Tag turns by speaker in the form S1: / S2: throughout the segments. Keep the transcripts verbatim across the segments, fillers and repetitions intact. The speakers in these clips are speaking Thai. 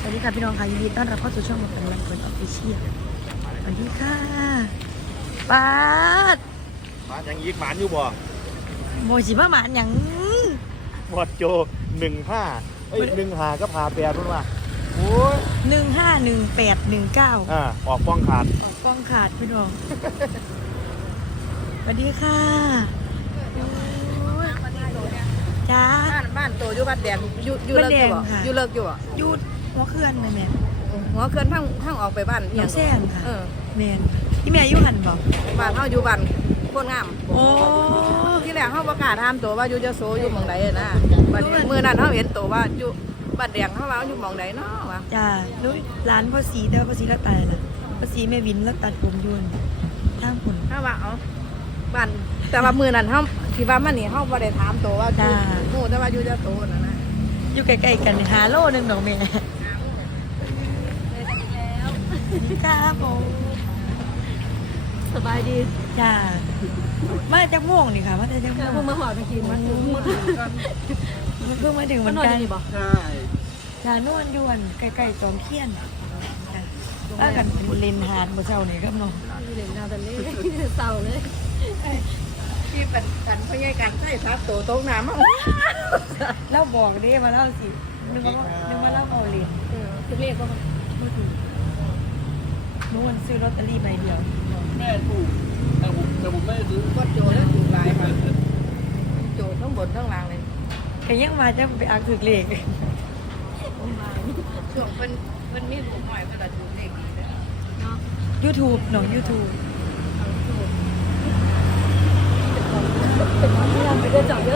S1: วัสดีค่ะพี่น้องค่ะยินดีต้อนรับเข้าสู่ช่องของเป็นวันเปิดออฟฟิเชียลสวัสดีค่ะป้าด
S2: มายังยิกหมานอยู่บ่
S1: โมจิมาหมานหยัง
S2: บอดโจหนึ่งห้าเอ้ยหนึ่งหาก็พาแปรรุ่นว่าโอ้ย
S1: หนึ่งห้าหนึ่งแปดหนึ่งเก้า
S2: อ่าออกป้องขาด
S1: กล้องขาดพี่น้องสวัสดีค่ะจ้า
S3: บ้านบ้านโตอยู่บ้านแดงอยู่อยู่
S1: บ้าน
S3: เลิก
S1: แด
S3: อง ยู่บ่
S1: ค่ะ
S3: อยู่เลิกอยู่บ่
S1: ยูดหัวเคลื่อนเลยแม่
S3: หัวเคินทั้งทั้งออกไปบ้าน
S1: เหี่ยวแซงค่ะ
S3: เออ
S1: แมนพี่แม่อยุหันบอก
S3: บ้านเฮาอยู่บ้านโคตรงาม
S1: โอ้
S3: ที่แรกเฮาประกล้าศถามตัวว่าอยู่จะโซอยู่หม่องใดนะบัดนี้มื้อนั้นเฮาเห็นตัวว่าอยู่บ้านแดงเฮาว่าอยู่หม่องใดเนาะวะ
S1: จ้านุ้ยร้านพ่อสีแต่ว่าพ่อสีละตายละพ่อสีแม่วินแล้วตัดผมยวนทางผล
S3: เฮาว่าเอาบ้านแต่ว่ามื้อนั้นเฮาที่ว่ามันนี่เฮาบ่ได้ถามตัวว่าอยู่โอ้แต่ว่าอยู่จะโตนั่นนะ
S1: อยู่ใกล้ๆกันหาโลนึงดอกแม่ครับผมสบายดีจ้ามาจากม่วงนี่ค่ะมาจากม่วง
S3: เพิ่งมาหอดไปกินมันมื้อก่อน
S1: มันเพิ่งมาถึงเหมือนกัน
S2: ใช่
S1: จ้านวลยวนใกล้ๆจอมเขี้ยนจ้ะถ้ากันเป็นเลนหาดบ่เจ้านี่ครับน้อง
S3: อยู่เล่นน้ำทะเลเศร้าเลยที่เป็นกันพยายกันใส่ซับตัวตกน้ำมั้ง
S1: เล่าบอกเด้มาเล่าสินึกว่านึกว่าเล่าเอาเลน
S3: เออคือเรียกว่า
S1: เมื่อถูกนวลซื้อลอตเตอรี่ใบเดียว
S2: แม่ถูกแต่ผมแต่ผมไม่ซื้อ
S3: ก็โจแล้วถูกหลายมาโจทั้งบนทั้งล่างเลย
S1: ก็ยังมาจะไปอ่านถึกเลข
S3: ช่วงเป็นเป็นมีผมหน่อยเวลาถูกเลขดีเลยเนาะ
S1: YouTube น้อง YouTube
S3: เราไปเดินจับเยอะ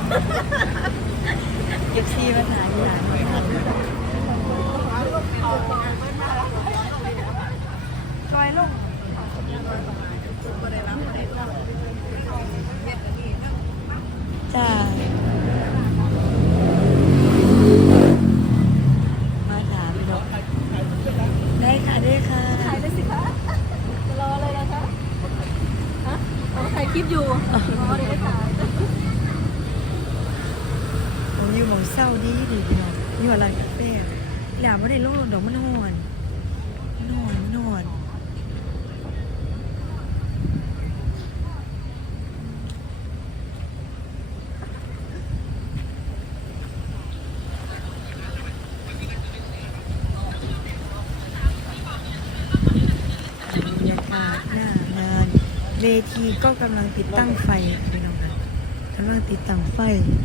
S1: เก็บซีมาถ่ายอย่างจอยลงจ้ามาถามพี่นกได้ค่ะได้ค่ะ
S3: ถ่ายเลยสิคะจะรออะไรนะคะฮะเอาถ่ายคลิปอยู่รอเลยค่ะ
S1: ผมอยู่หมองเศร้าดีดีพี่น้องอยู่อะไรกับแป้งหลาไม่ได้โลดดอกมันหอนมันหอนมันหอนบรรยากาศหน้างานเวทีก็กำลังติดตั้งไฟพี่น้องค่ะกำลังติดตั้งไฟ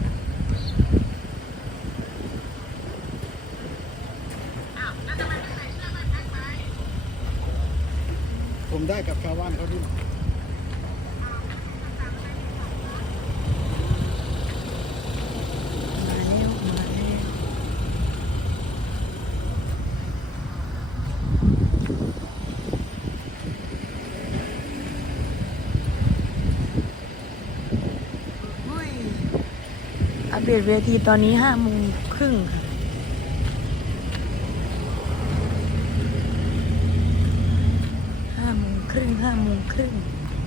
S2: ผมได้กับชาวบ้านเขาดิ
S1: มาแล้วมาแล้วอุ้ยอัปเดตเวทีตอนนี้ห้าโมงครึ่งค่ะห้าโมงครึ่งห้าโมงครึ่ง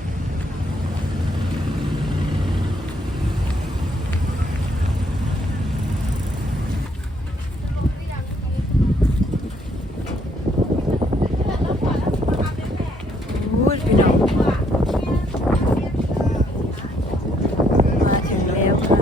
S1: พูดพี่น้องมาถึงแล้วค่ะ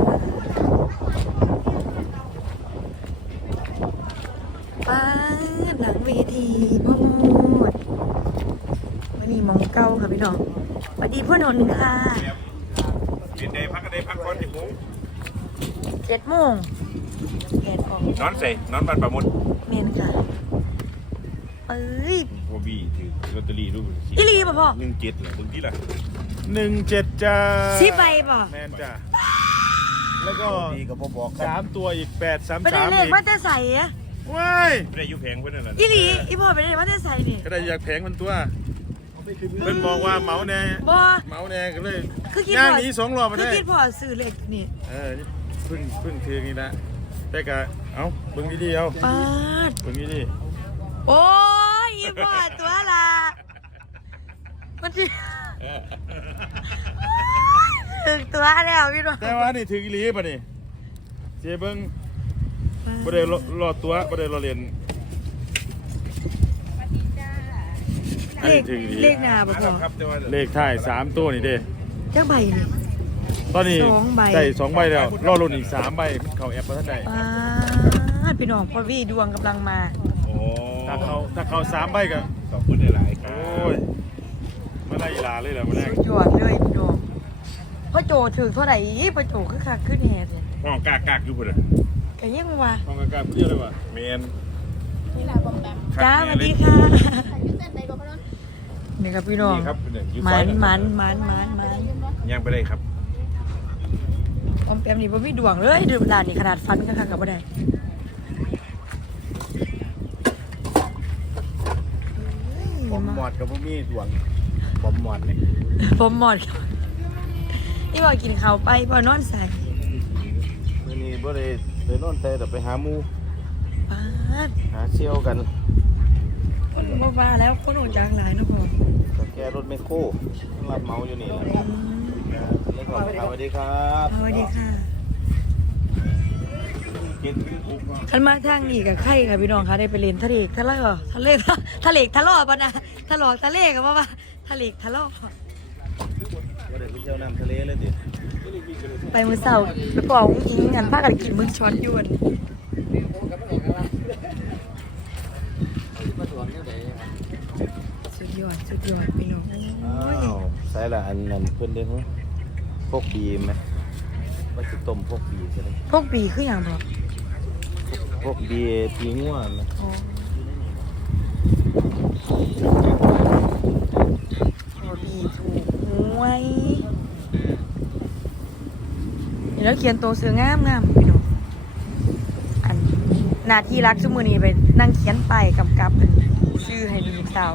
S1: ป้าดหลังเวทีพ่อหมดวันนี้มองเก้าค่ะพี่น้องสวัสดีพ่อหนนท์ค่ะ
S2: กินเดย์พักกันเดย์พักก่อนที่ผม
S1: เจ็ดโมงแดดออก
S2: นอนใส่นอนบันประมุด
S1: เมนค่ะเอ้ย
S2: โบบี้ถือลอตเตอรี่รูป
S1: อีหลีป่ะพ่อ
S2: หนึ่งเจ็ดเหรอมึงที่ละหนึ่งเจ็ดจ้า
S1: สิบใบป่ะ
S2: แมนจ้าแล้วก็
S4: ดีกับบอก
S2: สามตัวอีกแปดสาม
S1: ไปได้
S2: สาม
S1: เลข
S2: อีก
S1: ว่าจะใส่อะ
S2: ว้ายไม่ได้ยุแพงเพื่อนนั่นแหละ
S1: อีหลีอีพ่อไปได้ว่าจะใส่นี่
S2: ก็ได้อยากแพงมันตัวเพิ่นบอกว่าเหมาแน่
S1: บ่
S2: เหมาแน่ก็เลย
S1: คือคิด
S2: งาน
S1: พอ
S2: นี้สองรอบมา
S1: คือ
S2: ได้
S1: คิดพอซื้อเลขนี่
S2: เออเพิ่งเพิ่งถือนี่นะแต่กะเอ้าเบิ่งดีๆเอา
S1: ปาด
S2: เบิ่งดี
S1: โอ้ยอีพ่อตัวละมันที่
S2: ๆ
S1: ถึงตัวแล้วพี่น้อง
S2: แต่ว่านี่ถืออีหลีป่ะนี่เจ๊เบิ่งบ่ได้รอรอตัวบ่ได้รอเรียน
S1: เลขเลขหน้าบ่พอ
S2: เลขท้ายสามตัวนี่เด้
S1: จักใบนี่
S2: ตอนนี้
S1: สองใบ
S2: ได้สองใบแล้วรอลุ้นอีกสามใบมันเข้าแอปบ่ทันได้
S1: ป้าดพี่น้องพ่อวี่ดวงกำลังมา
S2: โอ้ถ้าเขาถ้าเขาสามใบก็
S4: ขอบคุณหลายๆครั
S2: โอ้ยมาไล่ลาเลยแหละมาแรก
S1: สุดยอดเลยพี่น้องพ่อโจถึงเท่าไหร่อีพ่อโจคือคักขึ้นแฮดเนี่ย
S4: ห้องกากากอยู่พุ่นน่ะ
S1: ก็ยังว่า
S2: ห้องอากาศเปรี้ยวเลยว่ะ
S4: แม่น
S1: จ้าสวัสดีค่ะนี่ครับพี่น้อง
S4: นี่ครับเนี่ยอยู่
S1: ห
S4: ซ
S1: มั
S4: อย
S1: นหมันหมันหมันหมัน
S4: ย่างไปได้ครับ
S1: ออมแปมนี่บ่มีดวงเลยดูร้านนี่ขนาดฟันก็คักกับบ่ได้
S4: บอมหมอดกับบ่มีดวงบอมหมอดนี่
S1: ผมหมดครับนี่ว่ากินข้าวไปบ่นอนใส่
S4: มื้อนี้บ่ได้ไปนอนแต่แต่ไปหาหมู่
S1: ป้าด
S4: หาเชี่ยวกัน
S1: คนบ่ว่าแล้วคนออกจากหลายเนาะพ่อ
S4: ก็แก้รถไมคโครรับเหมาอยู่นี่แหละ
S1: อืม
S4: เลยขอบคุณครับสวัสดีครับ
S1: สวัสดีค่ะ
S4: กินอุบ
S1: คันมาทางนี้กับไข่ค่ะพี่น้องค่ะได้ไปเล่นทะเลทะเลเหรอทะเลทะเลทะเลาะปะนะทะลอกทะเลกับว่าว่าทะเลทะเลาะ
S4: บ่ได้ไปเที่ยวน้ำทะเลเลยติ
S1: ไปมื้อเช้าไปปอกอิงกันพากันกินมึกช็อตยวนสุดยอดสุดยอดพี่น้อง
S4: อ้าวใส่ละอันนั้นเพิ่นเด้ฮะพกบีไหมว่าสิต้มพกบีซะเลย
S1: พวกปีคืออย่างบ่
S4: พวกบีตีงัวนะ
S1: อ๋อพวกปีถูกหวยนี่แล้วเขียนตัวเสืองามงามพี่น้องอันหน้าที่รักชั่วโมงนี้ไปนั่งเขียนไปายกำกับชื่อให้ลูกสาว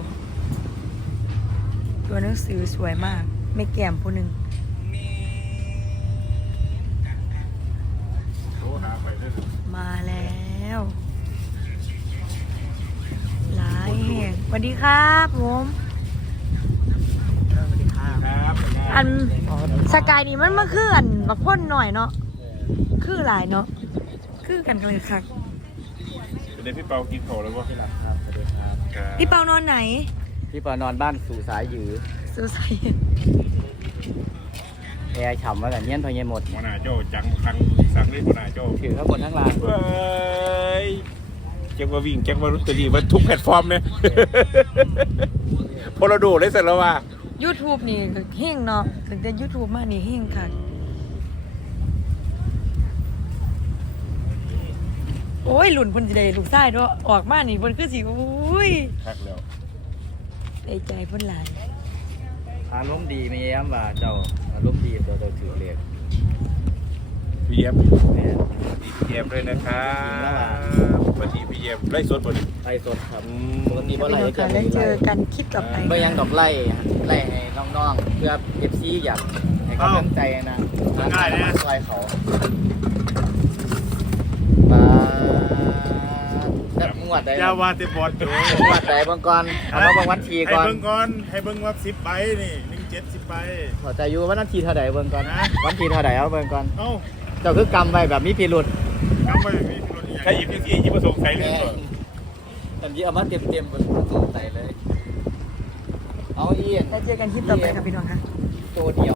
S1: ตัวหนังสือสวยมากไม่แก้มผู้หนึ่ง
S4: โทรหาไปเด้อ
S1: มาแล้วหลายแห่งสวัสดีครับผมอันสกายนี่มันมาคืออันบักพ่นหน่อยเนาะคือหลายเนาะคือกันกันเลยครับ
S4: เดี๋ยวพี่เปากินข้าวแล้วบ่พี่หลับครับสวัสดีครับ
S1: พี่เปานอนไหน
S5: พี่ปอนอนบ้านสู่สายหยือ
S1: สุสัย
S5: แอร์ฉ่ำไว้กับเงี้ยนพอเงี้ยหมด
S4: หัวหน้าโจ้จังคังสั่งเลยหัวหน้าโจ้
S5: ถือข้างบนทั้งลาน
S4: เว้ยแจ็คว่าวิ่งแจ็คว่ารุตเตอรี่มันทุกแพลตฟอร์มเนี่ย พอเราดูได้เสร็จแล้วว่า
S1: ยูทูบนี่ก็เฮงเนาะถึงแต่ยูทูบมานี่เฮงค่ะโอ้ยหลุนเพิ่นสิได้ลูกชายเนาะออกมานี่เพิ่นคือสิอุ้ย
S4: คักแล้ว
S1: ได้ใจเพิ่นหลาย
S5: อารมณ์ดีไม่แย้มว่าเจ้าอารมณ์ดีตัวตัวถือเรียก
S4: พี่เยี่ยม
S5: แม่
S4: ดีพี่เยี่ยมด้วยนะครับสวัสดีพี่เยี่ยมไล่สดบ่ดิ
S5: ไล่สดครับ
S4: อื
S5: ปกติ
S1: พี่
S5: ว่า
S1: น้
S5: ไล่
S1: อง
S5: จะ
S1: ค่ะได้เจอกันคลิปต่อไป
S5: ไม่ยังดอกไล่ไล่ให้น้องๆเพื่อเอฟซีอยากให้กำลังใจนะซอยเขาปลาจักงวดใด
S2: ยาวาเตบอดโจ
S5: งวดใดเบิ่งก่อนเอามาเบิ่งวันที
S2: ให้
S5: ก่อน
S2: เบิ่งก่อนให้เบิ่งว่าสิบใบนี่หนึ่งเจ็ดสิบใบ
S5: ขอใจอยู่ว่าวันทีเท่าใดเบิ่งก่อนวันทีเท่าใดเอาเบิ่งก่อน
S2: เอ้า
S5: เจ้าคือกำไว้แบบมีพิรุษ
S2: ทำไปมีรถอีก
S4: ใครหยิบที่หยิบมาส่งใส่เลย
S5: อันนี้เอามาเต็มเต็มๆบนตู้ใส่เลย เอาเอียน
S1: แล้วเจอกันคลิปต่อไปค่ะพี่น้องค่ะ
S5: ตัวเดียว